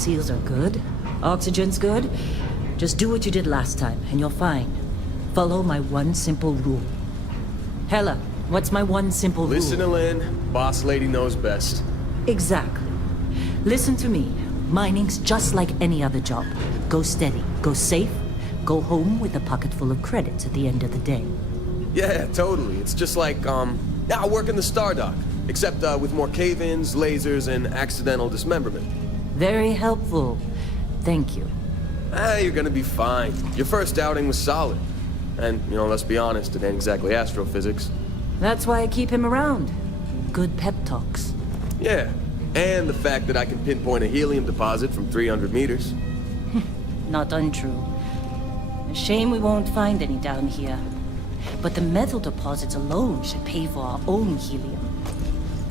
seals are good. Oxygen's good. Just do what you did last time, and you're fine. Follow my one simple rule. Hella, what's my one simple rule? Listen to Lynn. Boss lady knows best. Exactly. Listen to me. Mining's just like any other job. Go steady, go safe, go home with a pocket full of credits at the end of the day. Yeah, totally. It's just like, I work in the Star Dock. Except, with more cave-ins, lasers, and accidental dismemberment. Very helpful. Thank you. You're gonna be fine. Your first outing was solid. And, let's be honest, it ain't exactly astrophysics. That's why I keep him around. Good pep talks. Yeah, and the fact that I can pinpoint a helium deposit from 300 meters. Not untrue. A shame we won't find any down here. But the metal deposits alone should pay for our own helium.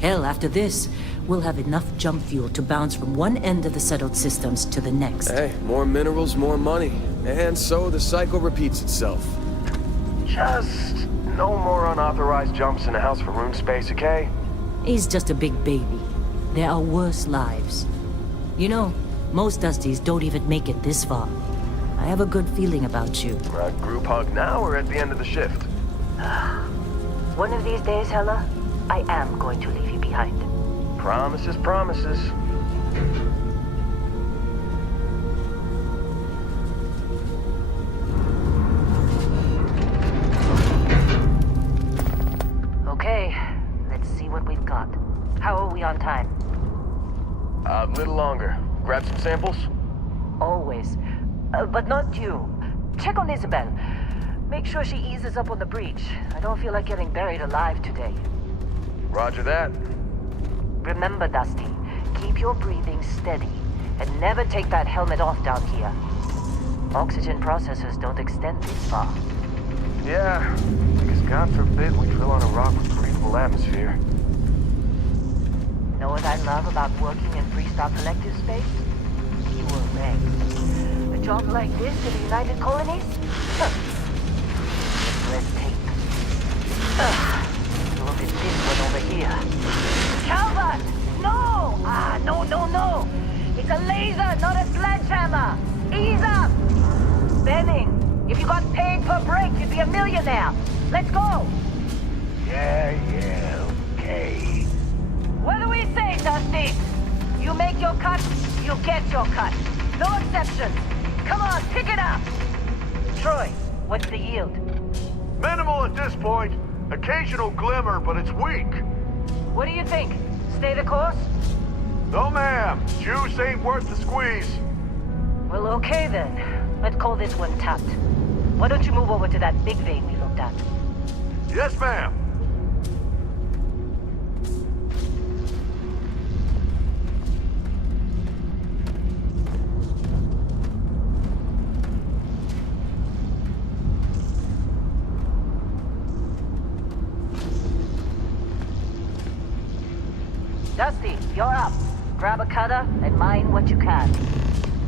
Hell, after this, we'll have enough jump fuel to bounce from one end of the settled systems to the next. Hey, more minerals, more money. And so the cycle repeats itself. Just no more unauthorized jumps in a house for room space, okay? He's just a big baby. There are worse lives. Most Dusties don't even make it this far. I have a good feeling about you. Group hug now or at the end of the shift? One of these days, Hella, I am going to leave you behind. Promises, promises. Okay, let's see what we've got. How are we on time? A little longer. Grab some samples? Always. But not you. Check on Isabel. Make sure she eases up on the breach. I don't feel like getting buried alive today. Roger that. Remember, Dusty, keep your breathing steady and never take that helmet off down here. Oxygen processors don't extend this far. Yeah, because God forbid we drill on a rock with breathable atmosphere. Know what I love about working in Freestyle Collective space? Pure red. A job like this in the United Colonies? Huh. Red tape. Look at this one over here. Calvert! No! No. It's a laser, not a sledgehammer. Ease up! Benning, if you got paid per break, you'd be a millionaire. Let's go! Yeah, okay. What do we say, Dusty? You make your cut, you get your cut. No exceptions. Come on, pick it up! Troy, what's the yield? Minimal at this point. Occasional glimmer, but it's weak. What do you think? Stay the course? No, ma'am. Juice ain't worth the squeeze. Well, okay then. Let's call this one tapped. Why don't you move over to that big vein we looked at? Yes, ma'am. Dusty, you're up. Grab a cutter and mine what you can.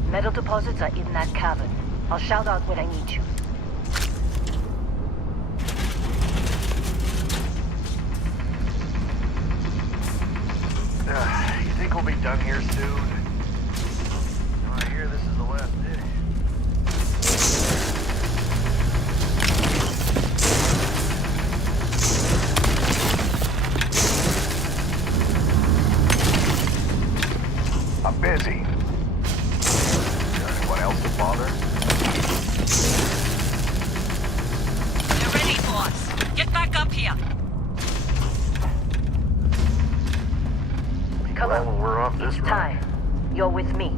Metal deposits are in that cavern. I'll shout out when I need you. You think we'll be done here soon? I hear this is the last dish. I'm busy. Anyone else to bother? You're ready, boss. Get back up here. Come on. Well, we're off this It's time. You're with me.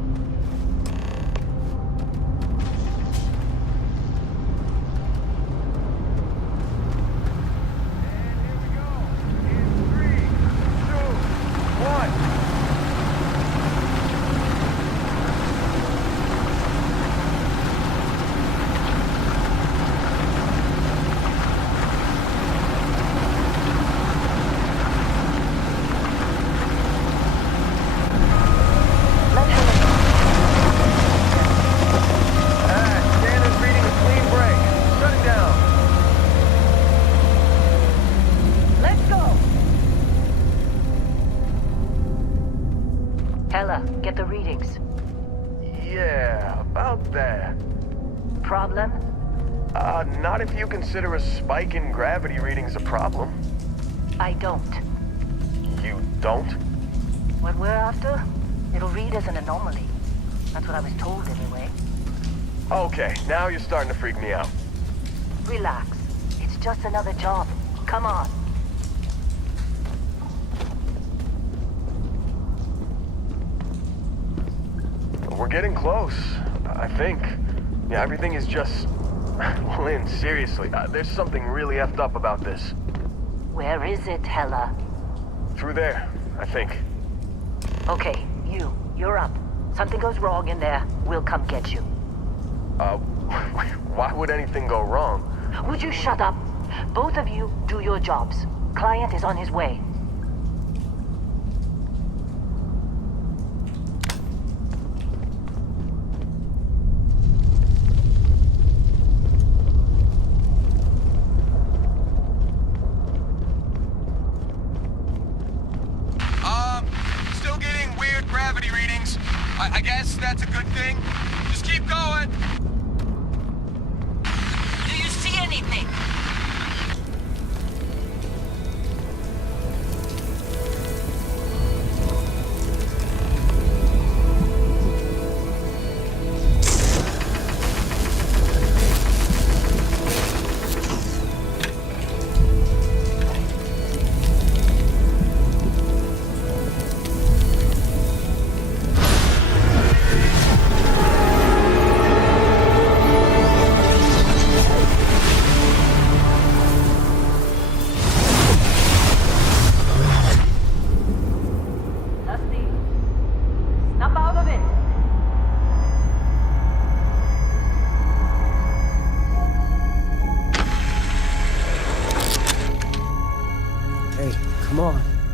Get the readings. Yeah, about that. Problem? Not if you consider a spike in gravity readings a problem. I don't. You don't? What we're after? It'll read as an anomaly. That's what I was told anyway. Okay, now you're starting to freak me out. Relax. It's just another job. Come on. We're getting close, I think. Yeah, everything is just... Well, Lynn, seriously, there's something really effed up about this. Where is it, Hella? Through there, I think. Okay, you're up. Something goes wrong in there, we'll come get you. Why would anything go wrong? Would you shut up? Both of you do your jobs. Client is on his way. Still getting weird gravity readings. I guess that's a good thing. Just keep going. Do you see anything?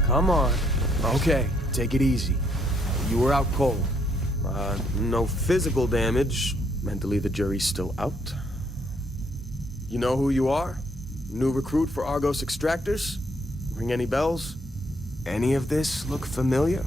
Come on. Okay, take it easy. You were out cold. No physical damage. Mentally, the jury's still out. You know who you are? New recruit for Argos Extractors? Ring any bells? Any of this look familiar?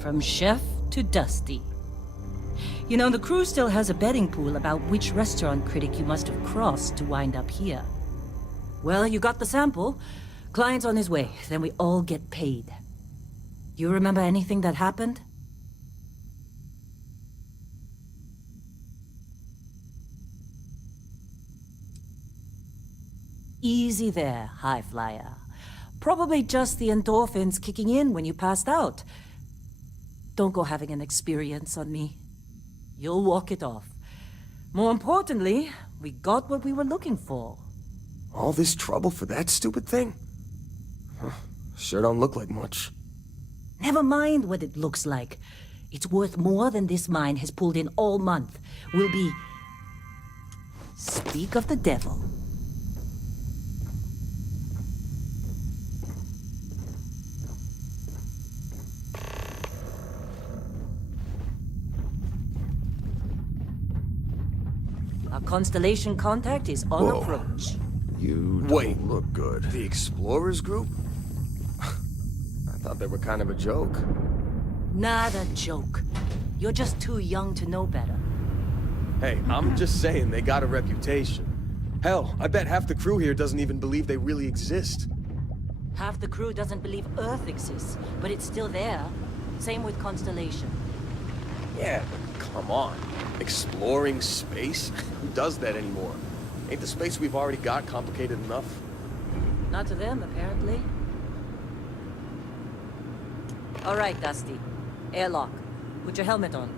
From chef to Dusty. You know, the crew still has a betting pool about which restaurant critic you must have crossed to wind up here. Well, you got the sample. Client's on his way, then we all get paid. You remember anything that happened? Easy there, high flyer. Probably just the endorphins kicking in when you passed out. Don't go having an experience on me. You'll walk it off. More importantly, we got what we were looking for. All this trouble for that stupid thing? Huh, sure don't look like much. Never mind what it looks like. It's worth more than this mine has pulled in all month. We'll be... Speak of the devil. Our constellation contact is on Whoa. approach. You don't look good. The Explorers group? I thought they were kind of a joke. Not a joke. You're just too young to know better. Hey, I'm just saying they got a reputation. Hell, I bet half the crew here doesn't even believe they really exist. Half the crew doesn't believe Earth exists, but it's still there. Same with Constellation. Yeah, but come on. Exploring space? Who does that anymore? Ain't the space we've already got complicated enough? Not to them, apparently. All right, Dusty. Airlock. Put your helmet on.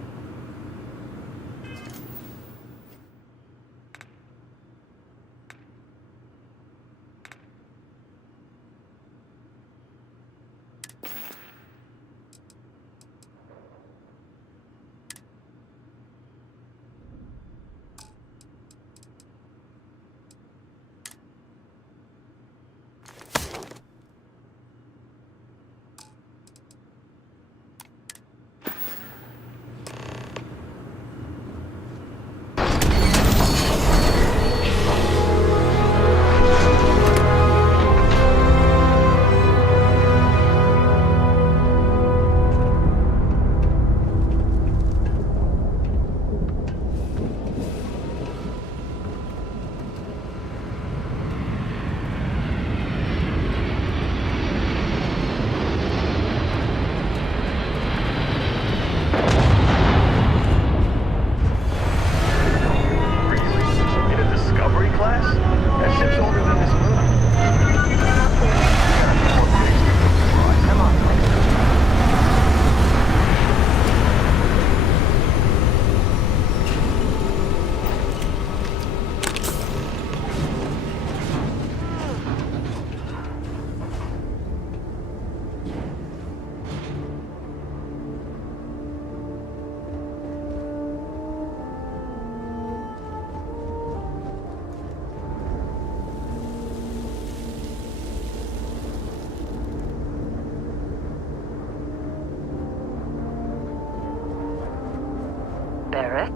Barrett?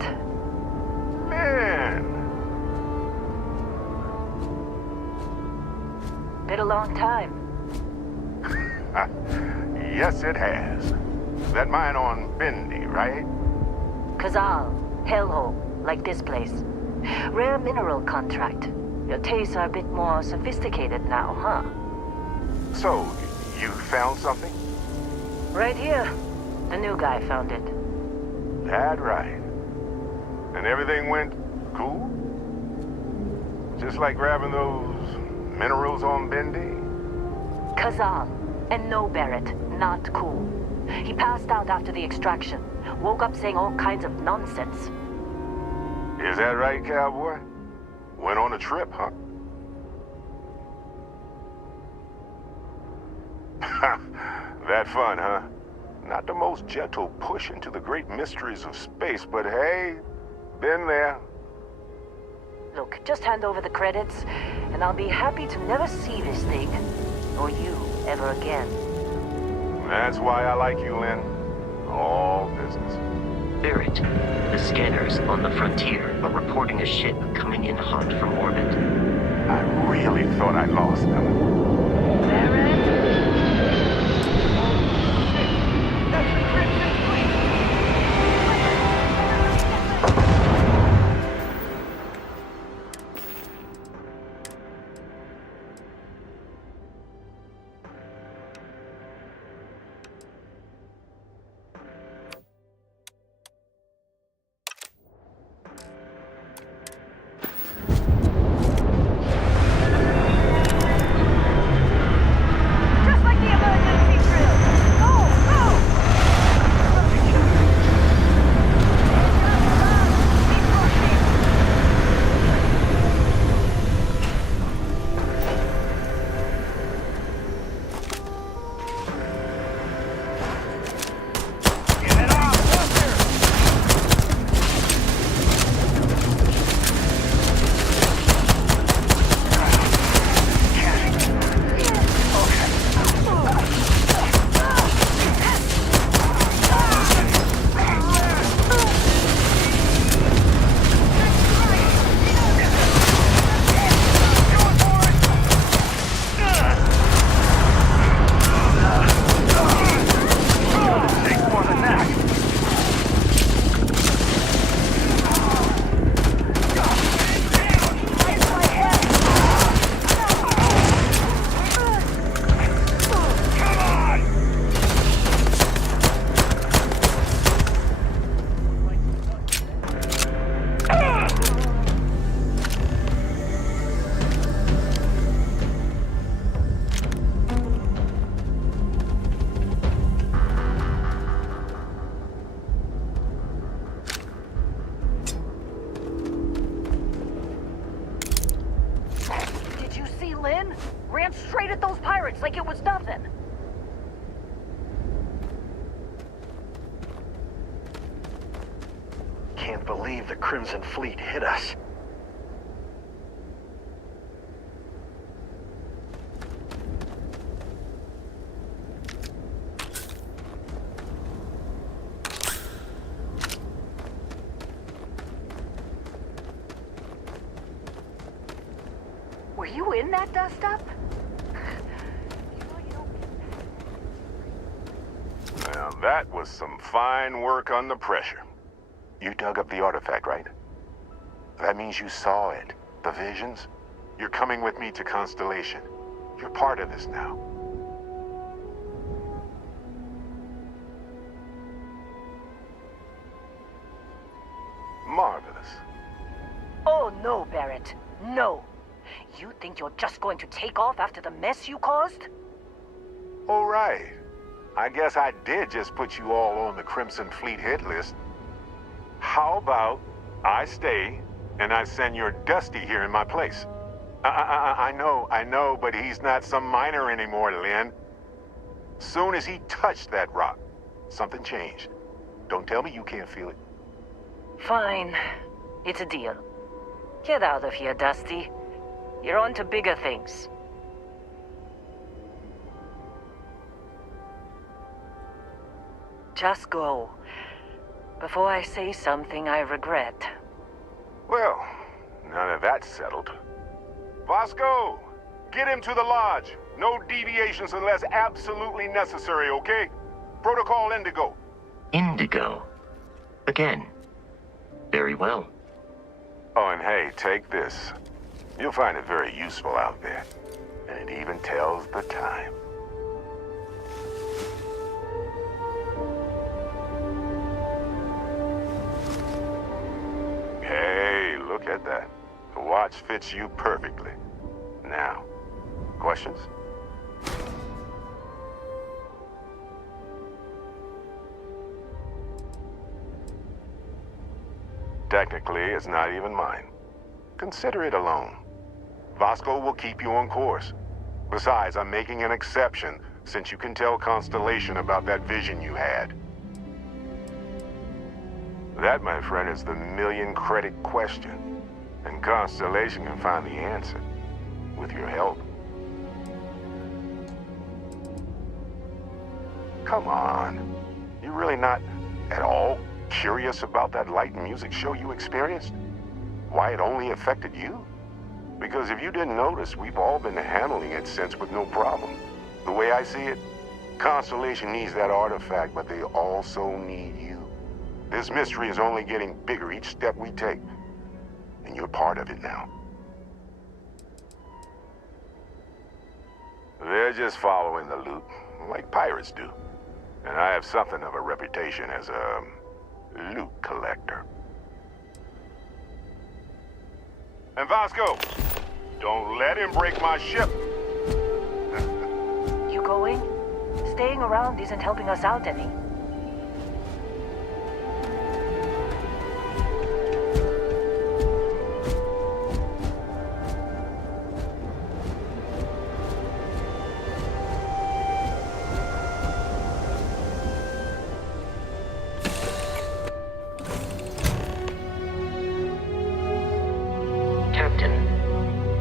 Man! Been a long time. Yes, it has. That mine on Bendy, right? Kazal, hellhole, like this place. Rare mineral contract. Your tastes are a bit more sophisticated now, huh? So, you found something? Right here. The new guy found it. That right. And everything went cool? Just like grabbing those minerals on Bendy? Kazal, and no Barrett, not cool. He passed out after the extraction. Woke up saying all kinds of nonsense. Is that right, cowboy? Went on a trip, huh? That fun, huh? Not the most gentle push into the great mysteries of space, but hey, been there. Look, just hand over the credits, and I'll be happy to never see this thing, or you, ever again. That's why I like you, Lynn. All business. Barrett, the scanners on the frontier are reporting a ship coming in hot from orbit. I really thought I lost them. Barrett? That's the cryptid! Lynn. Ran straight at those pirates like it was nothing. Can't believe the Crimson Fleet hit us. Were you in that dust-up? Now, that was some fine work under pressure. You dug up the artifact, right? That means you saw it. The visions? You're coming with me to Constellation. You're part of this now. Marvelous. Oh, no, Barrett. No. You think you're just going to take off after the mess you caused? All right. I guess I did just put you all on the Crimson Fleet hit list. How about I stay and I send your Dusty here in my place? I know, but he's not some miner anymore, Lynn. Soon as he touched that rock, something changed. Don't tell me you can't feel it. Fine. It's a deal. Get out of here, Dusty. You're on to bigger things. Just go. Before I say something I regret. Well, none of that's settled. Vasco, get him to the lodge. No deviations unless absolutely necessary, okay? Protocol Indigo. Indigo. Again. Very well. Oh, and hey, take this. You'll find it very useful out there. And it even tells the time. Hey, look at that. The watch fits you perfectly. Now, questions? Technically, it's not even mine. Consider it a loan. Vasco will keep you on course. Besides, I'm making an exception since you can tell Constellation about that vision you had. That, my friend, is the million-credit question. And Constellation can find the answer. With your help. Come on. You really not at all curious about that light and music show you experienced? Why it only affected you? Because if you didn't notice, we've all been handling it since with no problem. The way I see it, Constellation needs that artifact, but they also need you. This mystery is only getting bigger each step we take. And you're part of it now. They're just following the loot, like pirates do. And I have something of a reputation as a loot collector. And Vasco, don't let him break my ship. You going? Staying around isn't helping us out any.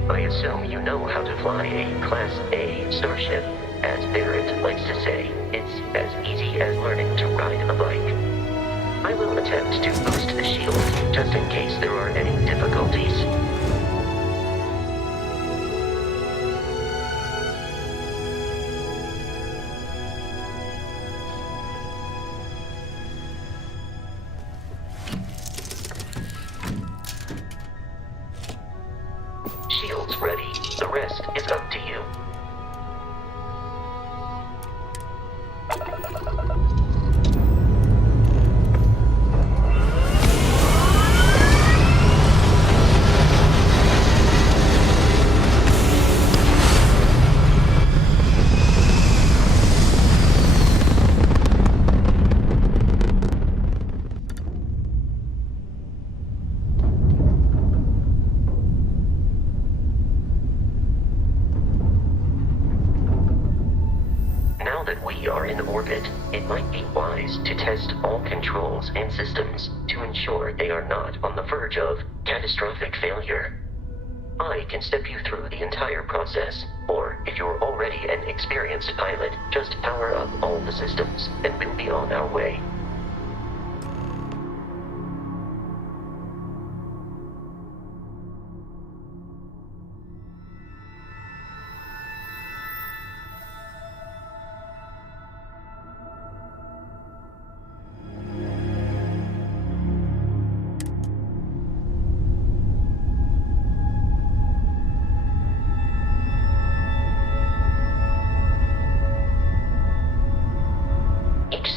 I assume you know how to fly a Class A starship. As Barrett likes to say, it's as easy as learning to ride a bike. I will attempt to boost the shield, just in case there are any difficulties. Shield's ready. The rest is up to you. are in orbit, it might be wise to test all controls and systems to ensure they are not on the verge of catastrophic failure. I can step you through the entire process, or if you're already an experienced pilot, just power up all the systems, and we'll be on our way.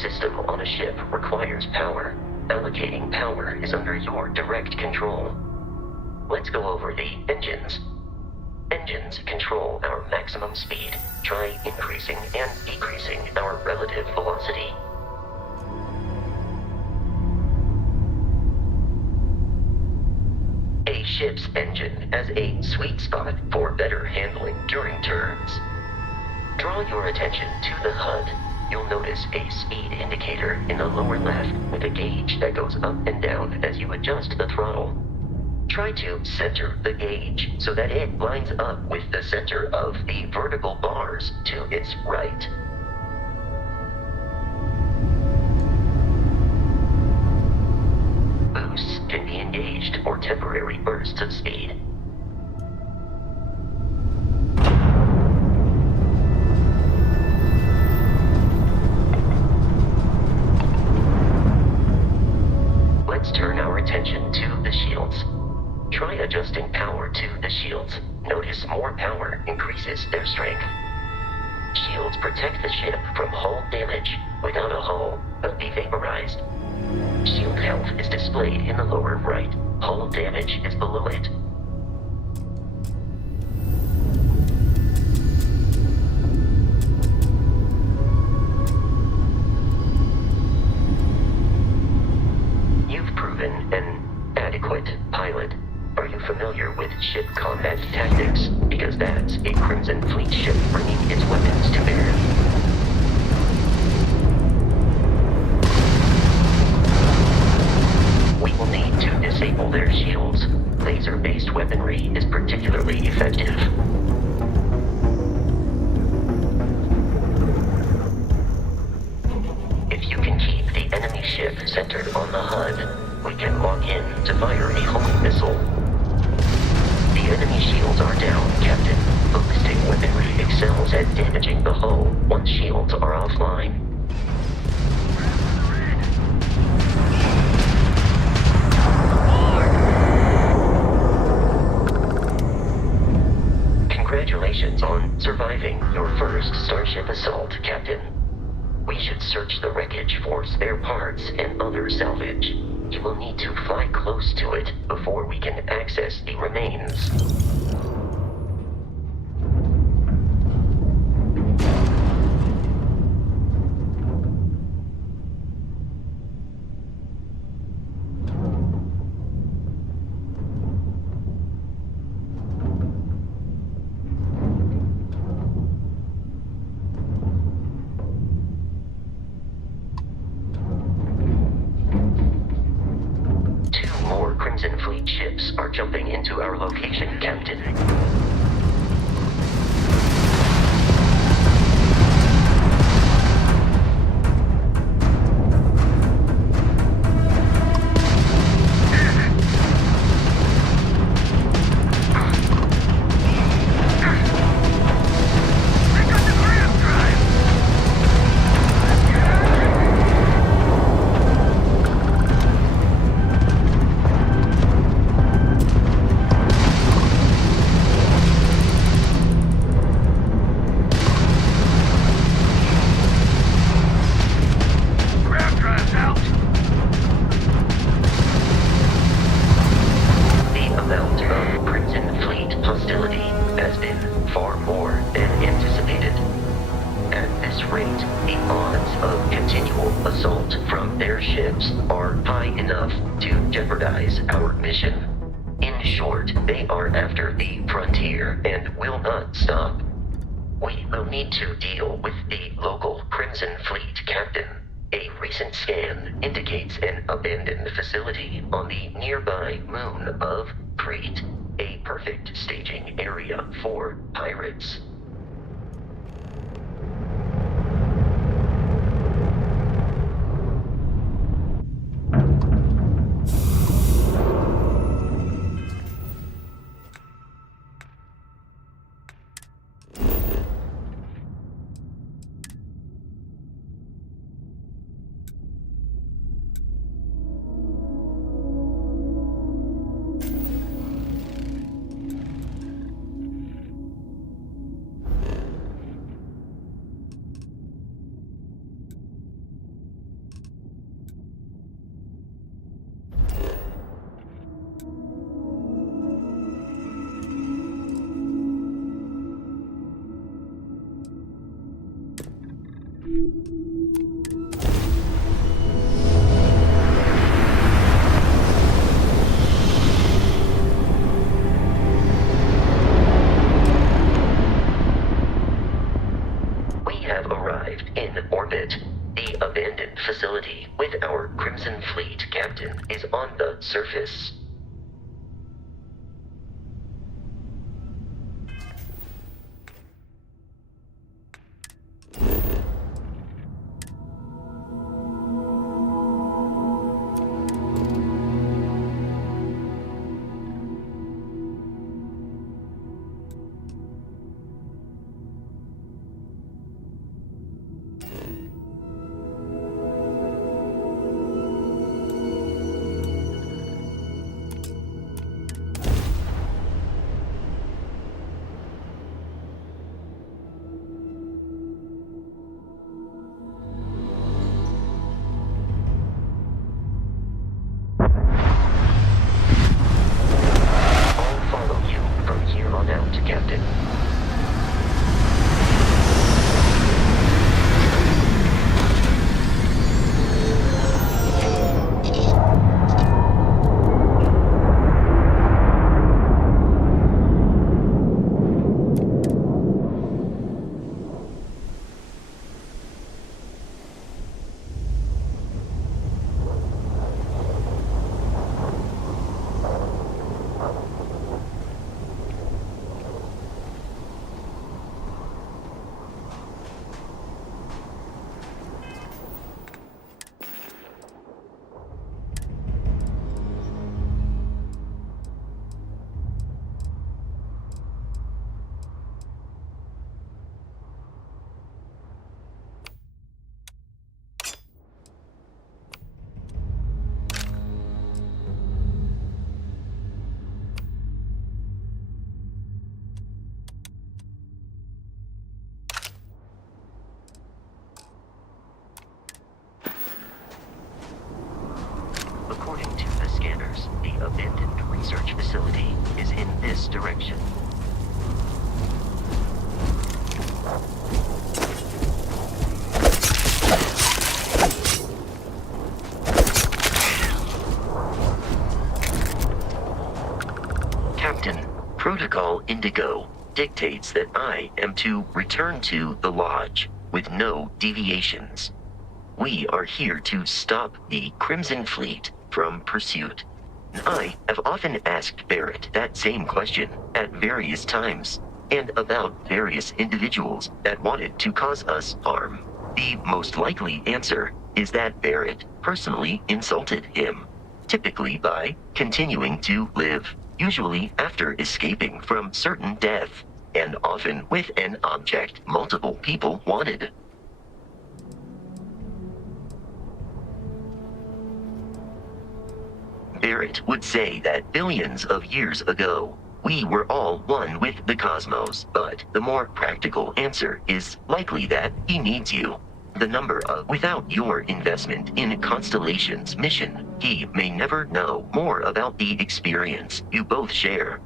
System on a ship requires power. Allocating power is under your direct control. Let's go over the engines. Engines control our maximum speed. Try increasing and decreasing our relative velocity. A ship's engine has a sweet spot for better handling during turns. Draw your attention to the HUD. You'll notice a speed indicator in the lower left with a gauge that goes up and down as you adjust the throttle. Try to center the gauge so that it lines up with the center of the vertical bars to its right. Boosts can be engaged for temporary bursts of speed. Let's turn our attention to the shields. Try adjusting power to the shields. Notice more power increases their strength. Shields protect the ship from hull damage. Without a hull, but be vaporized. Shield health is displayed in the lower right. Hull damage is below it. An adequate pilot. Are you familiar with ship combat tactics? Because that's a Crimson Fleet ship bringing its weapons to bear. We will need to disable their shields. Laser-based weaponry is particularly effective. If you can keep the enemy ship centered on the HUD, we can lock in to fire a homing missile. The enemy shields are down, Captain. Ballistic weaponry excels at damaging the hull once shields are offline. Congratulations on surviving your first Starship assault, Captain. We should search the wreckage for spare parts and other salvage. You will need to fly close to it before we can access the remains. Crimson Fleet ships are jumping into our location, Captain. We will need to deal with the local Crimson Fleet captain. A recent scan indicates an abandoned facility on the nearby moon of Crete, a perfect staging area for pirates. Facility with our Crimson Fleet captain is on the surface. According to the scanners, the abandoned research facility is in this direction. Captain, Protocol Indigo dictates that I am to return to the Lodge with no deviations. We are here to stop the Crimson Fleet from pursuit. I have often asked Barrett that same question at various times, and about various individuals that wanted to cause us harm. The most likely answer is that Barrett personally insulted him, typically by continuing to live, usually after escaping from certain death, and often with an object multiple people wanted. Barrett would say that billions of years ago, we were all one with the cosmos, but the more practical answer is likely that he needs you. The number of without your investment in Constellation's mission, he may never know more about the experience you both share.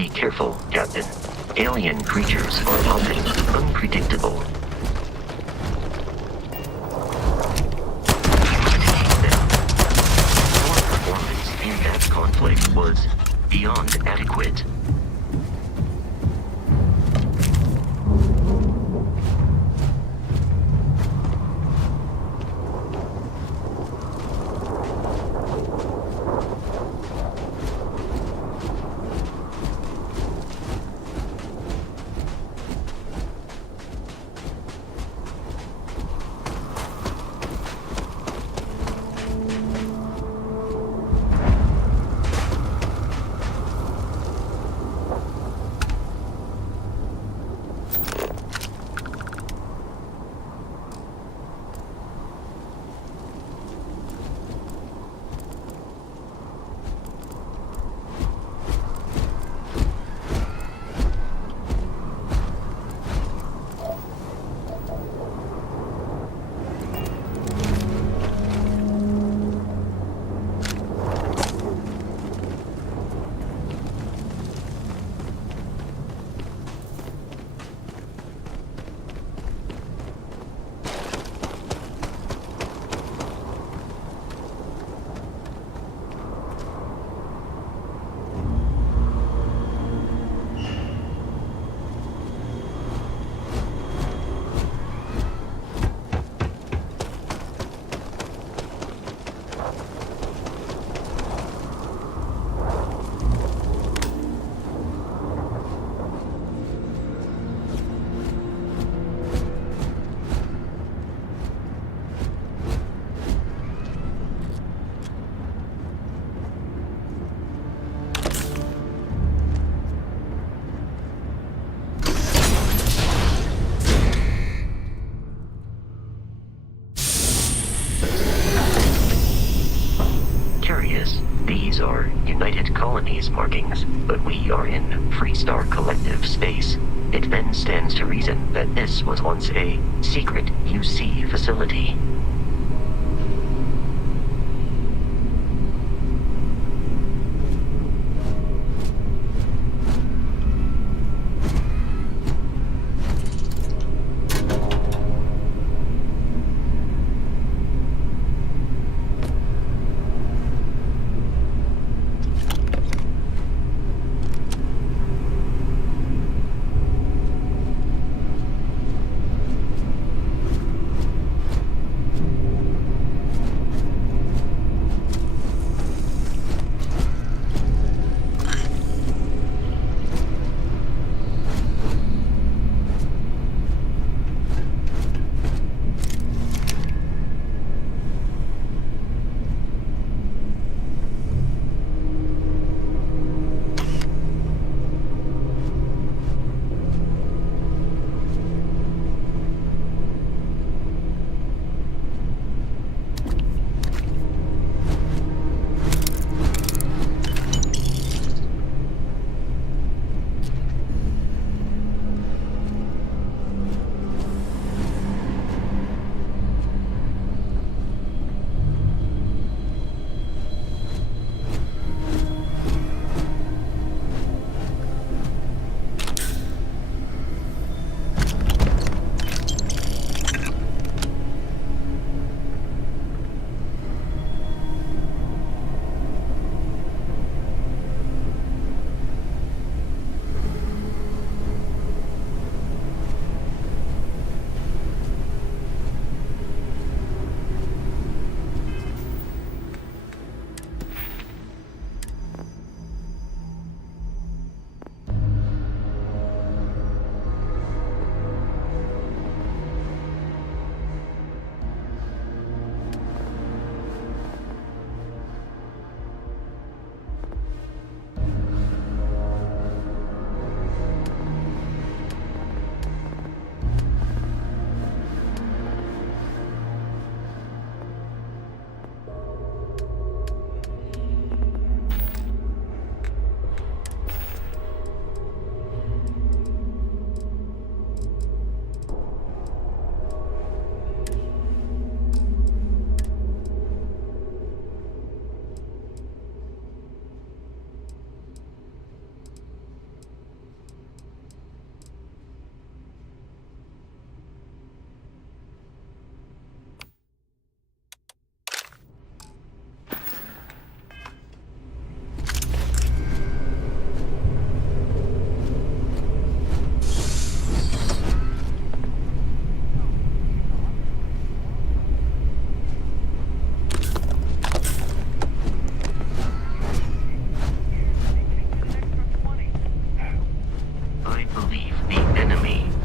Be careful, Captain. Alien creatures are often unpredictable. Our performance in that conflict was beyond adequate. These are United Colonies markings, but we are in Freestar Collective space. It then stands to reason that this was once a secret UC facility.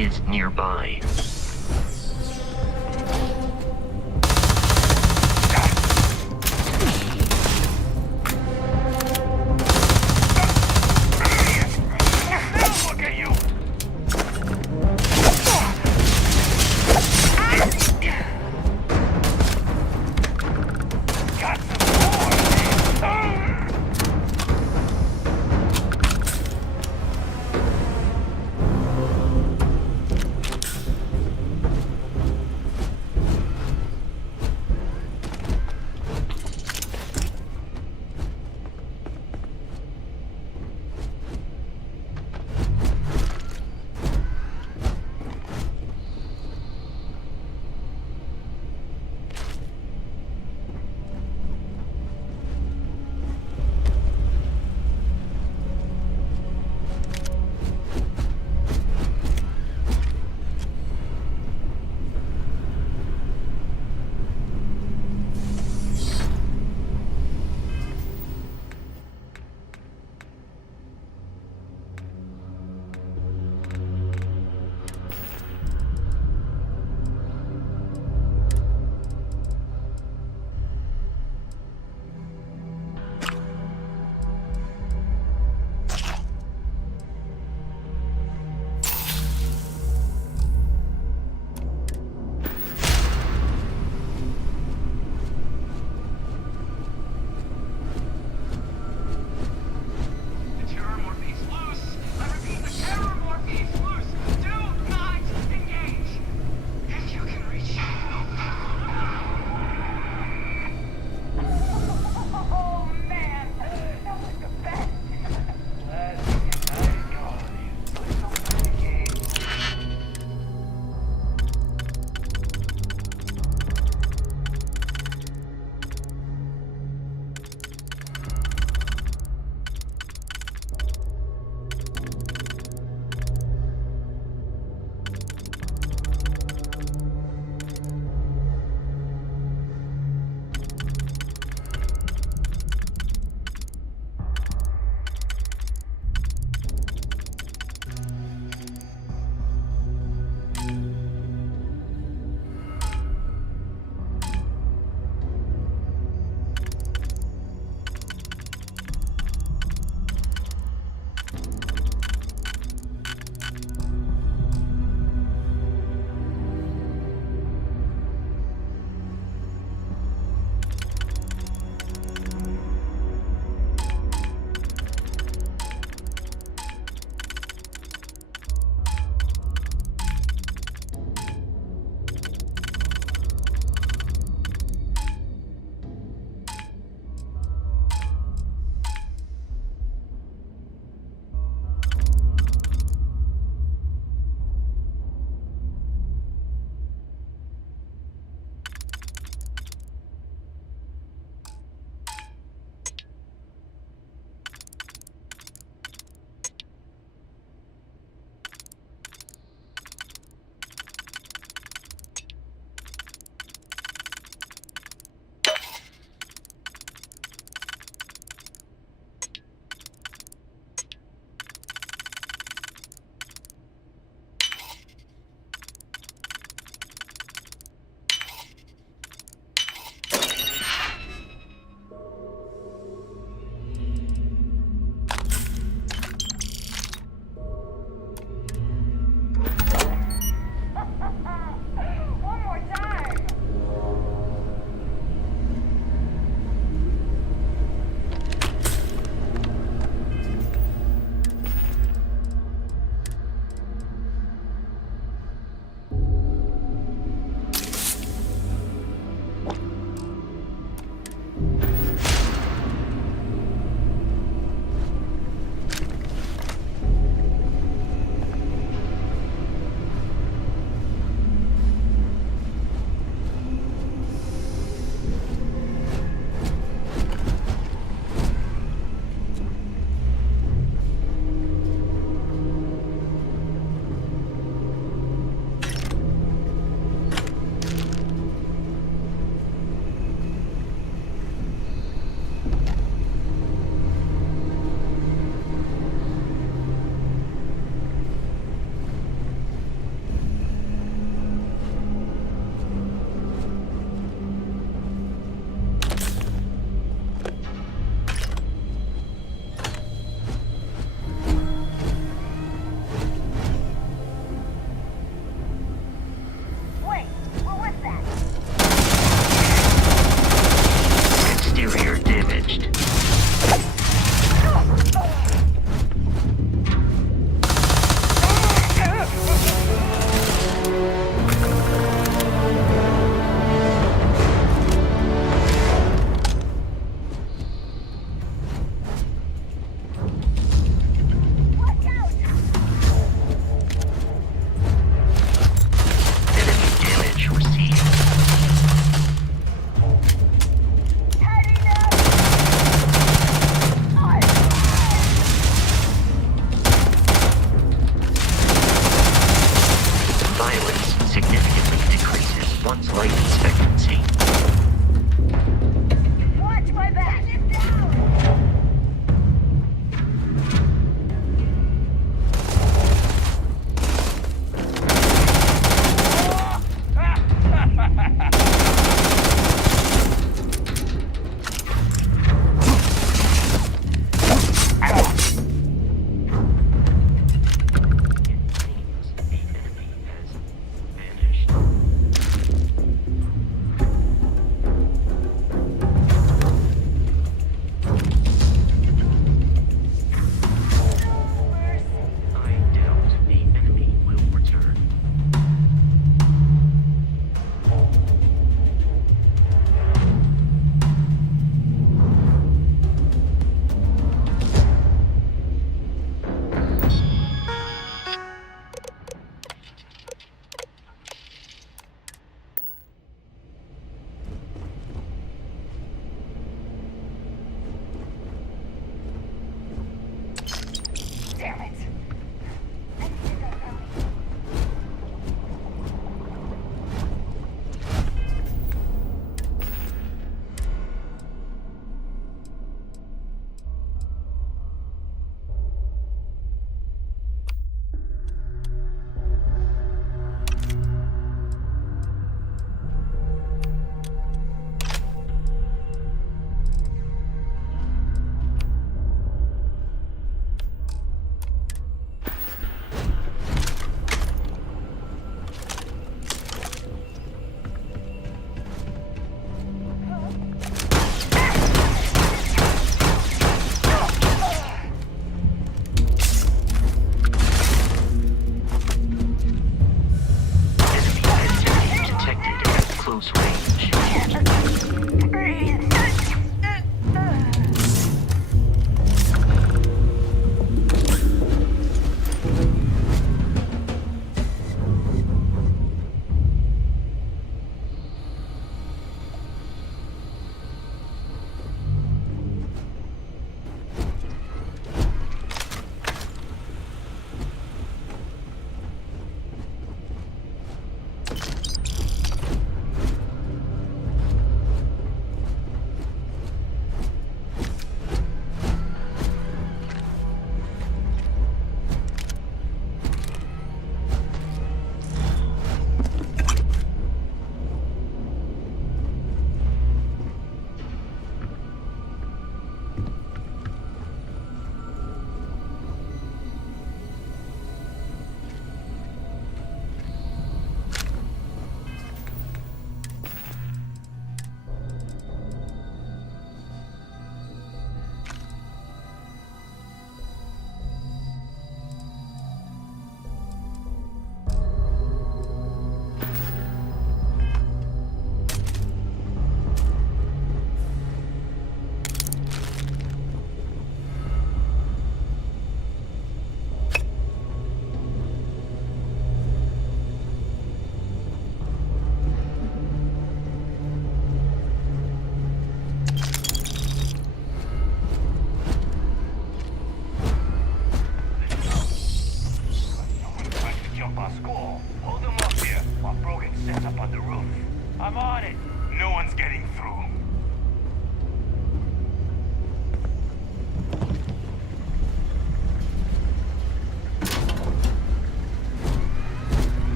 is nearby.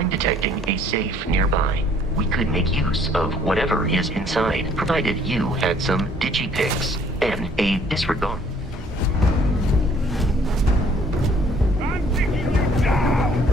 I'm detecting a safe nearby. We could make use of whatever is inside, provided you had some digipicks and a disregard. I'm taking you down!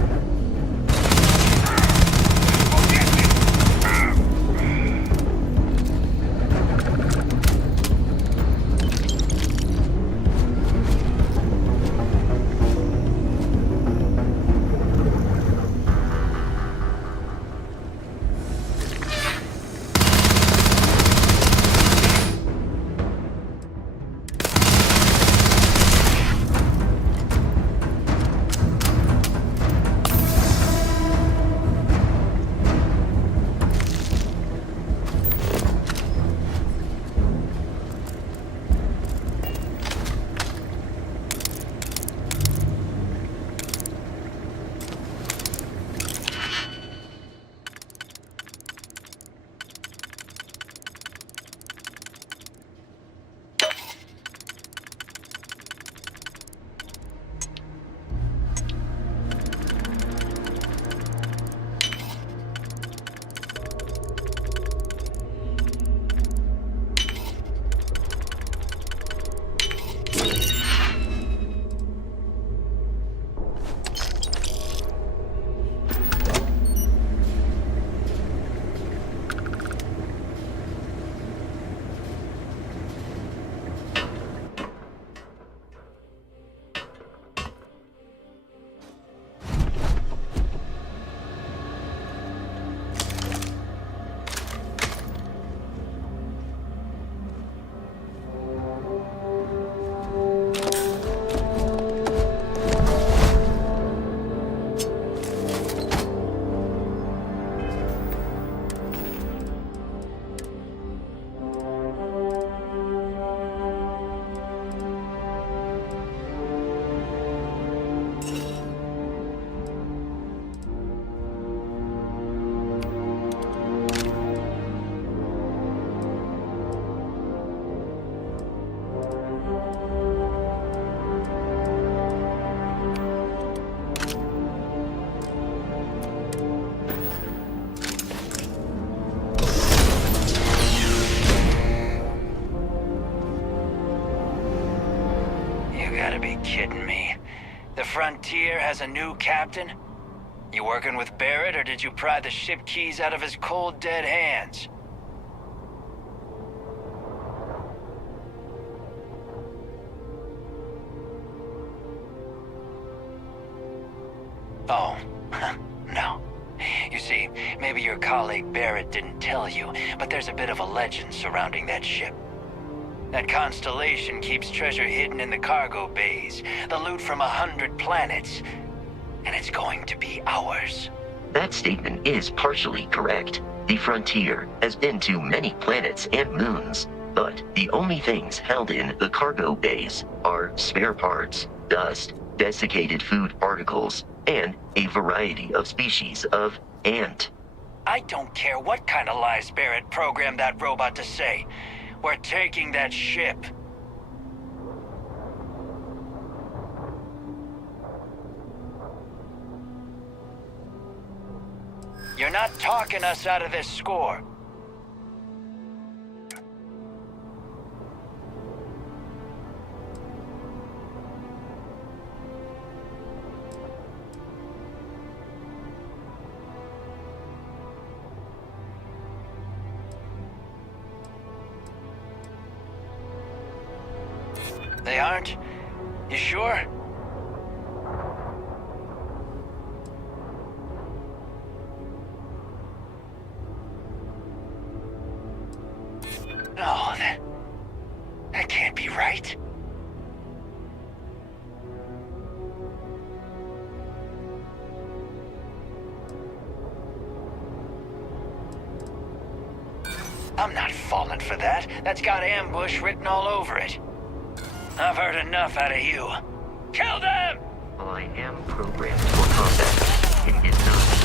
Kidding me. The Frontier has a new captain? You working with Barrett, or did you pry the ship keys out of his cold, dead hands? Oh, no. You see, maybe your colleague Barrett didn't tell you, but there's a bit of a legend surrounding that ship. That constellation keeps treasure hidden in the cargo bays, the loot from 100 planets, and it's going to be ours. That statement is partially correct. The Frontier has been to many planets and moons, but the only things held in the cargo bays are spare parts, dust, desiccated food particles, and a variety of species of ant. I don't care what kind of lies Barrett programmed that robot to say. We're taking that ship. You're not talking us out of this score. They aren't? You sure? No, that can't be right. I'm not falling for that. That's got ambush written all over it. I've heard enough out of you. Kill them! Well, I am programmed for combat. It is not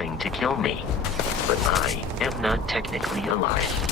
trying to kill me, but I am not technically alive.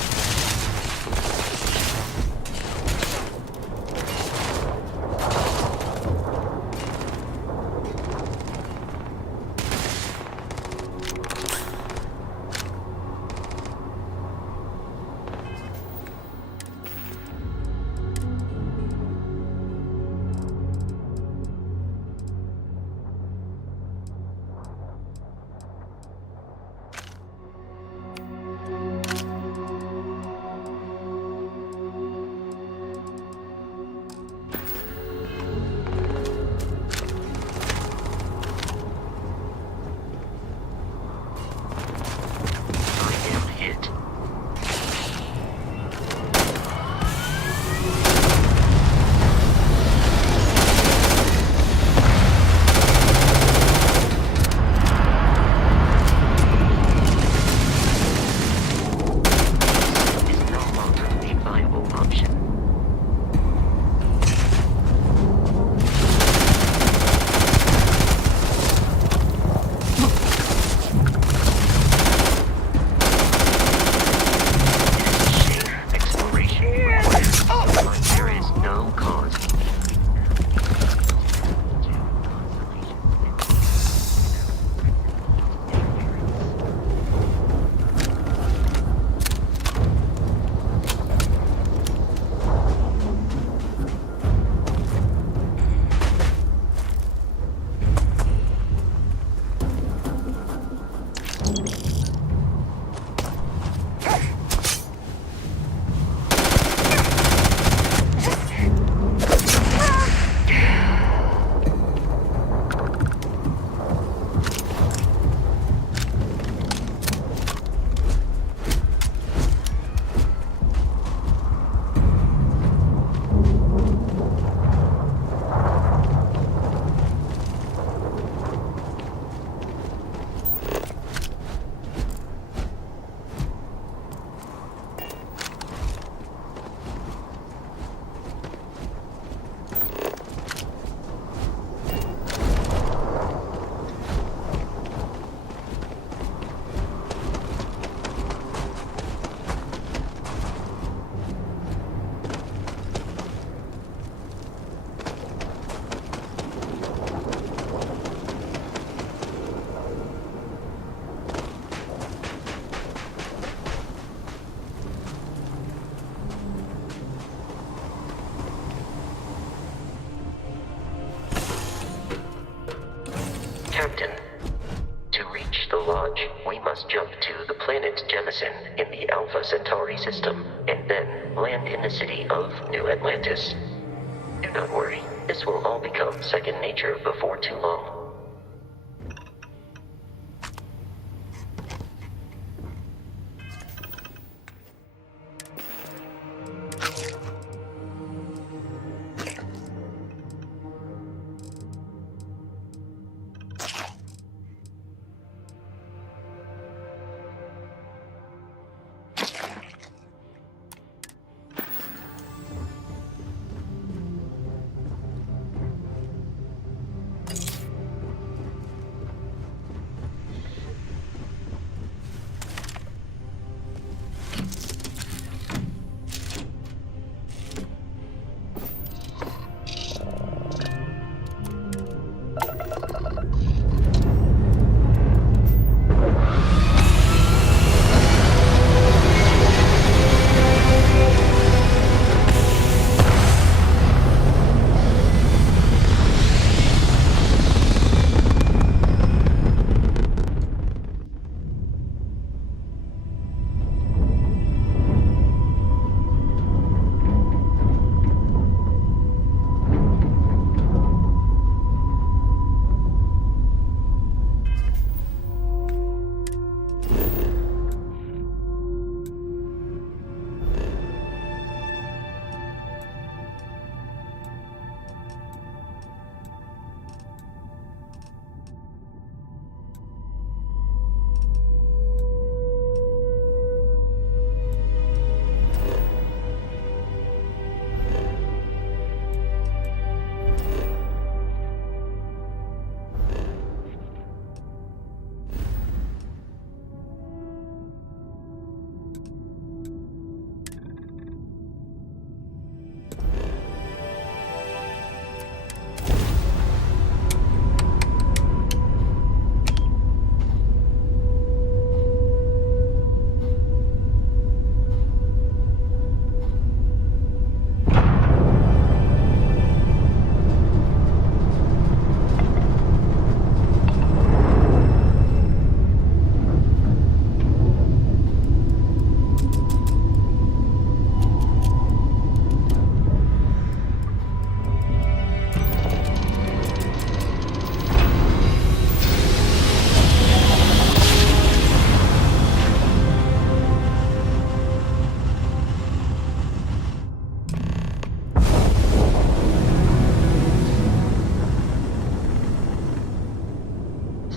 Captain, to reach the lodge, we must jump to the planet Jemison in the Alpha Centauri system, and then land in the city of New Atlantis. Do not worry, this will all become second nature before too long.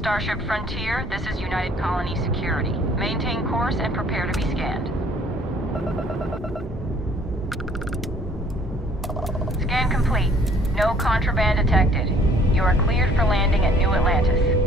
Starship Frontier, this is United Colony Security. Maintain course and prepare to be scanned. Scan complete. No contraband detected. You are cleared for landing at New Atlantis.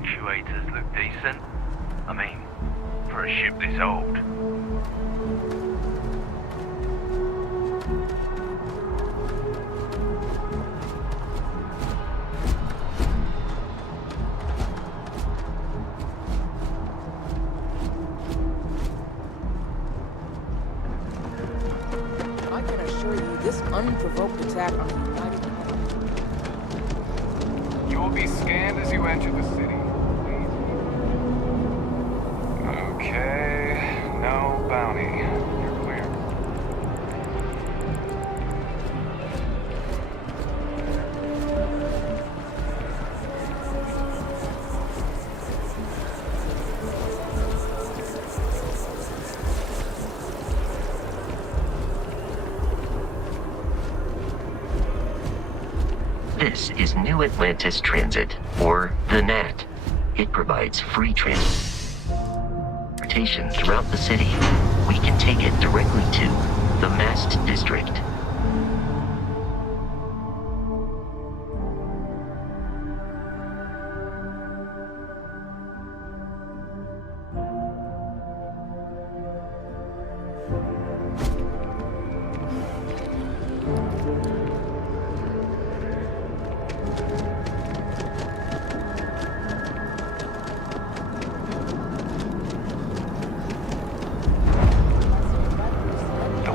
Actuators look decent. I mean, for a ship this old. I can assure you, this unprovoked attack on the United... You will be scanned as you enter the city. Okay, no bounty. You're clear. This is New Atlantis Transit, or the NAT. It provides free transportation throughout the city. We can take it directly to the Mast District.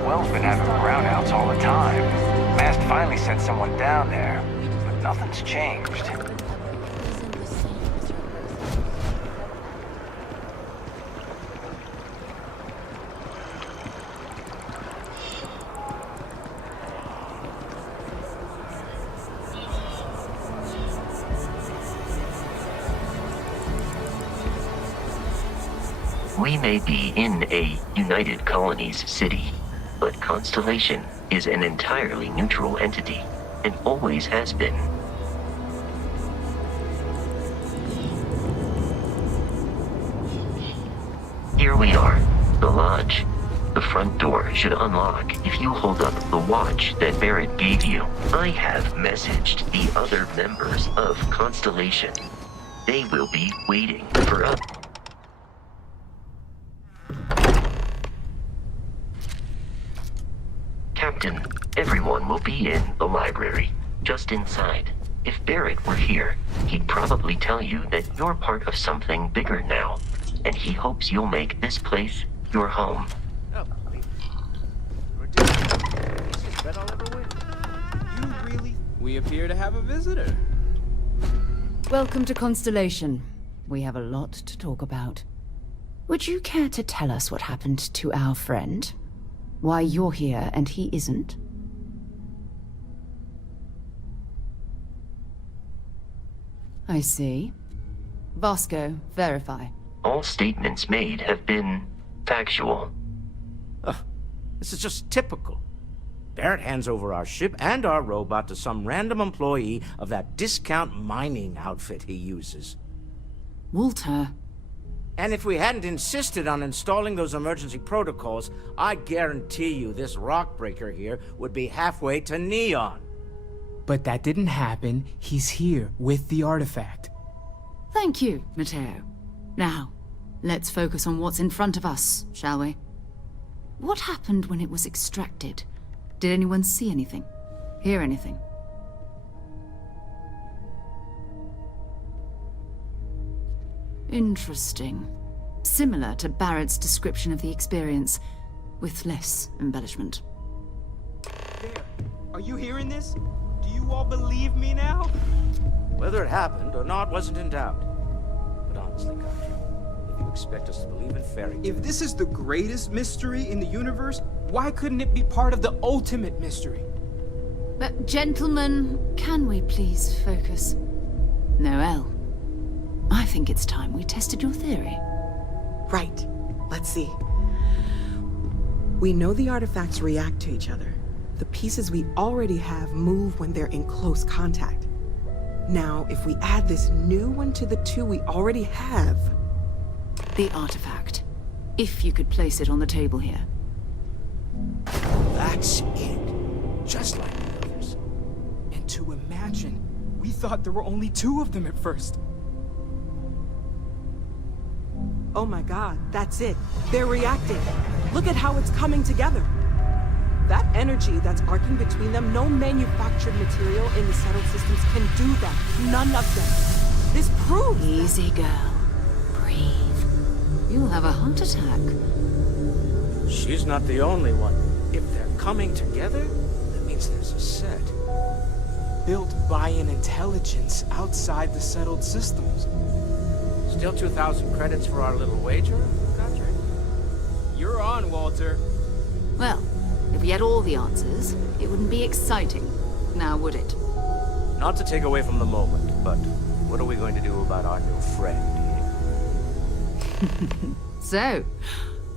Well's been having brownouts all the time. Mast finally sent someone down there, but nothing's changed. We may be in a United Colonies city, but Constellation is an entirely neutral entity, and always has been. Here we are, the lodge. The front door should unlock if you hold up the watch that Barrett gave you. I have messaged the other members of Constellation. They will be waiting for us. Captain, everyone will be in the library, just inside. If Barrett were here, he'd probably tell you that you're part of something bigger now, and he hopes you'll make this place your home. Oh, ridiculous. Easiest bet I'll ever win. You really? We appear to have a visitor. Welcome to Constellation. We have a lot to talk about. Would you care to tell us what happened to our friend? Why you're here and he isn't? I see. Vasco, verify. All statements made have been factual. This is just typical. Barrett hands over our ship and our robot to some random employee of that discount mining outfit he uses. Walter, And if we hadn't insisted on installing those emergency protocols, I guarantee you this rock breaker here would be halfway to Neon. But that didn't happen. He's here with the artifact. Thank you, Matteo. Now, let's focus on what's in front of us, shall we? What happened when it was extracted? Did anyone see anything? Hear anything? Interesting. Similar to Barrett's description of the experience, with less embellishment. There. Are you hearing this? Do you all believe me now? Whether it happened or not wasn't in doubt. But honestly, Katya, if you expect us to believe in fairy tales... If this is the greatest mystery in the universe, why couldn't it be part of the ultimate mystery? But gentlemen, can we please focus? Noel, I think it's time we tested your theory. Right. Let's see. We know the artifacts react to each other. The pieces we already have move when they're in close contact. Now, if we add this new one to the two we already have... The artifact. If you could place it on the table here. That's it. Just like the others. And to imagine, we thought there were only 2 of them at first. Oh my god, that's it. They're reacting. Look at how it's coming together. That energy that's arcing between them, no manufactured material in the settled systems can do that. None of them. This proves... Easy, girl. Breathe. You'll have a heart attack. She's not the only one. If they're coming together, that means there's a set. Built by an intelligence outside the settled systems. Still 2,000 credits for our little wager, Katya? You're on, Walter. Well, if we had all the answers, it wouldn't be exciting, now would it? Not to take away from the moment, but what are we going to do about our new friend here? So,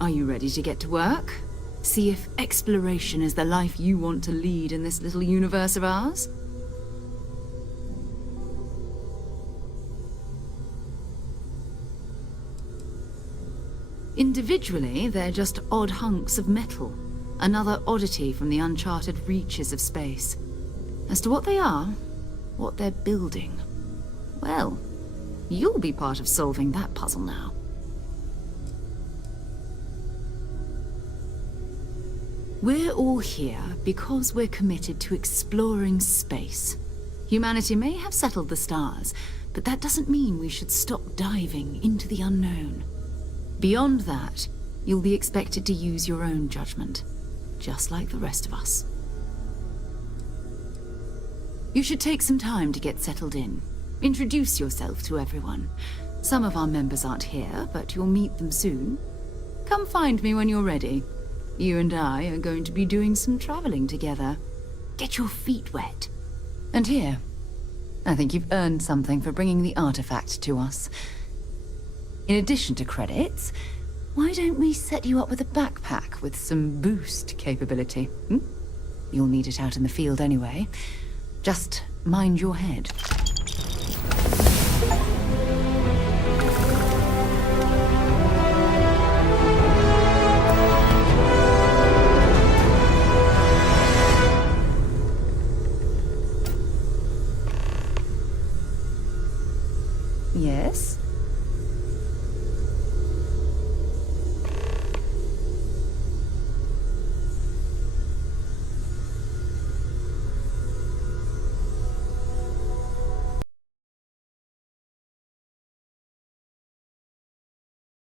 are you ready to get to work? See if exploration is the life you want to lead in this little universe of ours? Individually, they're just odd hunks of metal. Another oddity from the uncharted reaches of space. As to what they are, what they're building, well, you'll be part of solving that puzzle now. We're all here because we're committed to exploring space. Humanity may have settled the stars, but that doesn't mean we should stop diving into the unknown. Beyond that, you'll be expected to use your own judgment, just like the rest of us. You should take some time to get settled in. Introduce yourself to everyone. Some of our members aren't here, but you'll meet them soon. Come find me when you're ready. You and I are going to be doing some traveling together. Get your feet wet. And here, I think you've earned something for bringing the artifact to us. In addition to credits, why don't we set you up with a backpack with some boost capability? You'll need it out in the field anyway. Just mind your head.